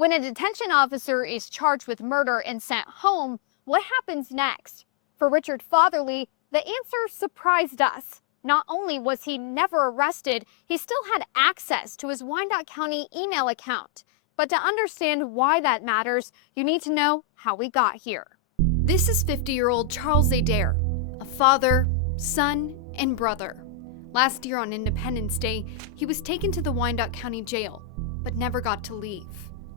When a detention officer is charged with murder and sent home, what happens next? For Richard Fatherly, the answer surprised us. Not only was he never arrested, he still had access to his Wyandotte County email account. But to understand why that matters, you need to know how we got here. This is 50-year-old Charles Adair, a father, son, and brother. Last year on Independence Day, he was taken to the Wyandotte County Jail, but never got to leave.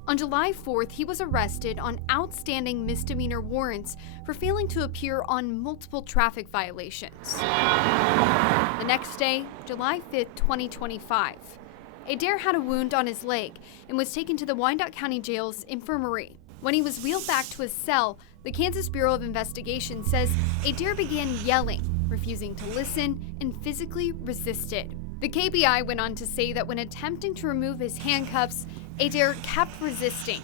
On July 4th, he was arrested on outstanding misdemeanor warrants for failing to appear on multiple traffic violations. The next day, July 5th, 2025, Adair had a wound on his leg and was taken to the Wyandotte County Jail's infirmary. When he was wheeled back to his cell, the Kansas Bureau of Investigation says Adair began yelling, refusing to listen, and physically resisted. The KBI went on to say that when attempting to remove his handcuffs, Adair kept resisting.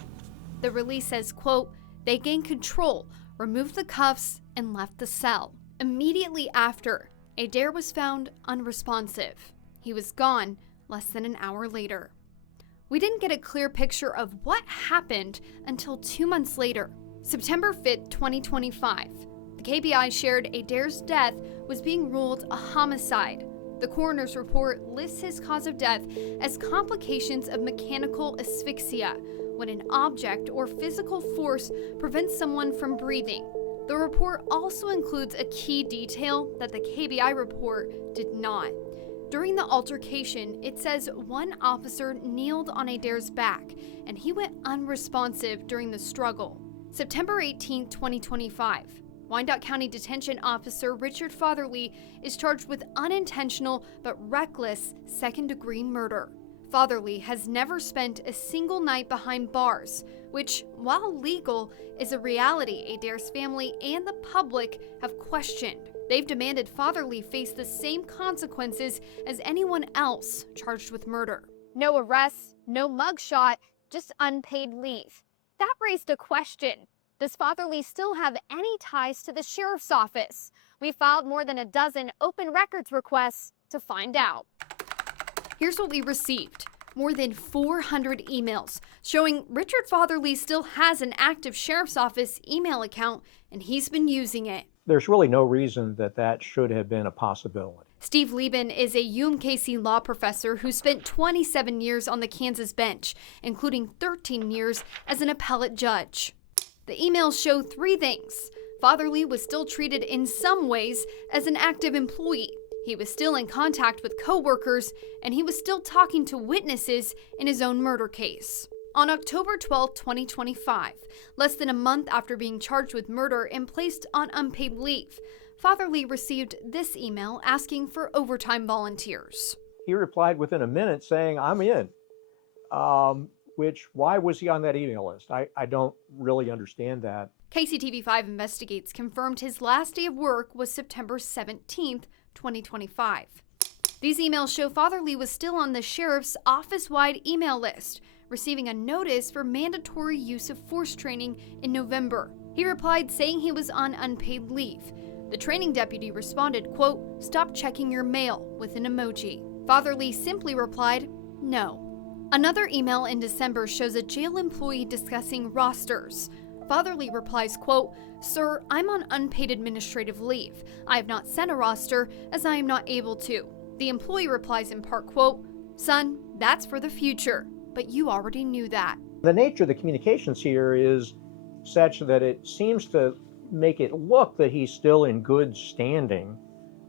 The release says, quote, "They gained control, removed the cuffs, and left the cell." Immediately after, Adair was found unresponsive. He was gone less than an hour later. We didn't get a clear picture of what happened until 2 months later, September 5th, 2025. The KBI shared Adair's death was being ruled a homicide. The coroner's report lists his cause of death as complications of mechanical asphyxia, when an object or physical force prevents someone from breathing. The report also includes a key detail that the KBI report did not. During the altercation, it says one officer kneeled on Adair's back, and he went unresponsive during the struggle. September 18, 2025. Wyandotte County Detention Officer Richard Fatherly is charged with unintentional but reckless second-degree murder. Fatherly has never spent a single night behind bars, which, while legal, is a reality Adair's family and the public have questioned. They've demanded Fatherly face the same consequences as anyone else charged with murder. No arrests, no mugshot, just unpaid leave. That raised a question. Does Fatherly still have any ties to the sheriff's office? We filed more than a dozen open records requests to find out. Here's what we received. More than 400 emails showing Richard Fatherly still has an active sheriff's office email account, and he's been using it. There's really no reason that should have been a possibility. Steve Lieben is a UMKC law professor who spent 27 years on the Kansas bench, including 13 years as an appellate judge. The emails show three things. Fatherly was still treated in some ways as an active employee. He was still in contact with co-workers, and he was still talking to witnesses in his own murder case. On October 12, 2025, less than a month after being charged with murder and placed on unpaid leave, Fatherly received this email asking for overtime volunteers. He replied within a minute saying, "I'm in." Why was he on that email list? I don't really understand that. KCTV5 Investigates confirmed his last day of work was September 17th, 2025. These emails show Fatherly was still on the sheriff's office-wide email list, receiving a notice for mandatory use of force training in November. He replied saying he was on unpaid leave. The training deputy responded, quote, "Stop checking your mail," with an emoji. Fatherly simply replied, "No." Another email in December shows a jail employee discussing rosters. Fatherly replies, quote, "Sir, I'm on unpaid administrative leave. I have not sent a roster as I am not able to." The employee replies in part, quote, "Son, that's for the future, but you already knew that." The nature of the communications here is such that it seems to make it look that he's still in good standing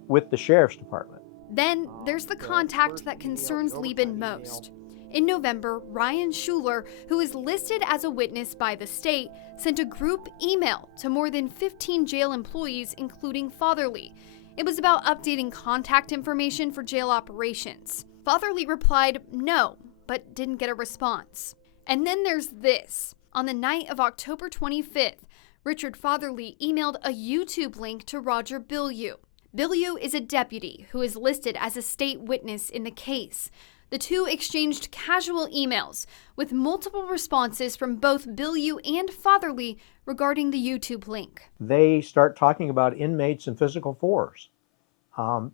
with the sheriff's department. Then there's the contact that concerns Lieben most. In November, Ryan Schuler, who is listed as a witness by the state, sent a group email to more than 15 jail employees, including Fatherly. It was about updating contact information for jail operations. Fatherly replied no, but didn't get a response. And then there's this. On the night of October 25th, Richard Fatherly emailed a YouTube link to Roger Bilyeu. Bilyeu is a deputy who is listed as a state witness in the case. The two exchanged casual emails with multiple responses from both Bilyeu and Fatherly regarding the YouTube link. They start talking about inmates and physical force.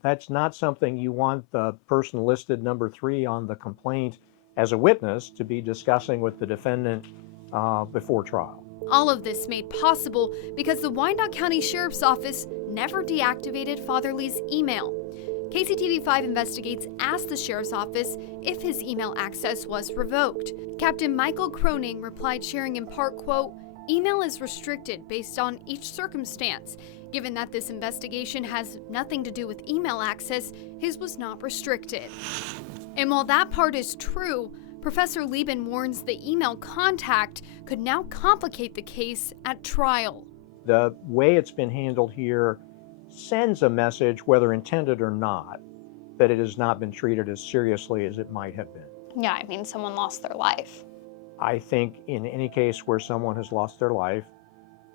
That's not something you want the person listed number 3 on the complaint as a witness to be discussing with the defendant before trial. All of this made possible because the Wyandotte County Sheriff's Office never deactivated Fatherly's email. KCTV5 Investigates asked the Sheriff's Office if his email access was revoked. Captain Michael Croning replied, sharing in part, quote, "Email is restricted based on each circumstance. Given that this investigation has nothing to do with email access, his was not restricted." And while that part is true, Professor Lieben warns the email contact could now complicate the case at trial. The way it's been handled here sends a message, whether intended or not, that it has not been treated as seriously as it might have been. Yeah, I mean, someone lost their life. I think in any case where someone has lost their life,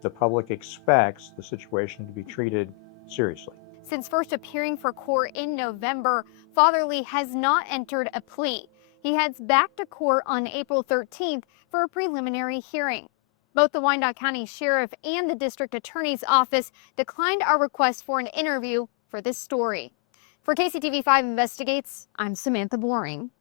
the public expects the situation to be treated seriously. Since first appearing for court in November, Fatherly has not entered a plea. He heads back to court on April 13th for a preliminary hearing. Both the Wyandotte County Sheriff and the District Attorney's Office declined our request for an interview for this story. For KCTV5 Investigates, I'm Samantha Boring.